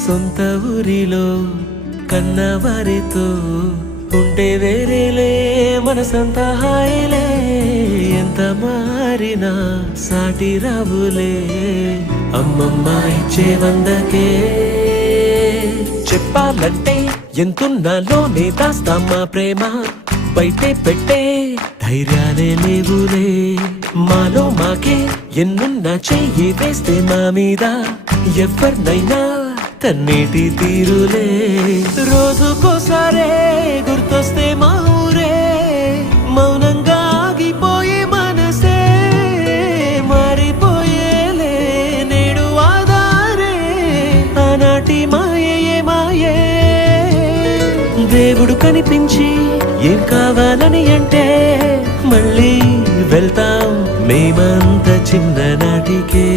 సొంత ఊరిలో కన్నవారితో ఉంటే వేరేలే మనసంతా హాయిలే ఎంత మారినా సాటి రావులే అమ్మమ్మ ఇచ్చే వందకే చెప్పాలంటే ఎంతున్నాలోనే దాస్తామా ప్రేమ బయటే పెట్టే ధైర్యాలే లేవులే మాలో మాకే ఎన్నున్నా చెయ్యి వేస్తే మా మీద ఎవరినైనా తన్నేటి తీరులే రోజుకోసారే గుర్తొస్తే మా ఊరే మౌనంగా ఆగిపోయే మనసే మారిపోయేలే నేడు ఆధారే ఆనాటి మాయే మాయే దేవుడు కనిపించి ఏం కావాలని అంటే మళ్ళీ వెళ్తాం మేమంత చిన్ననాటికే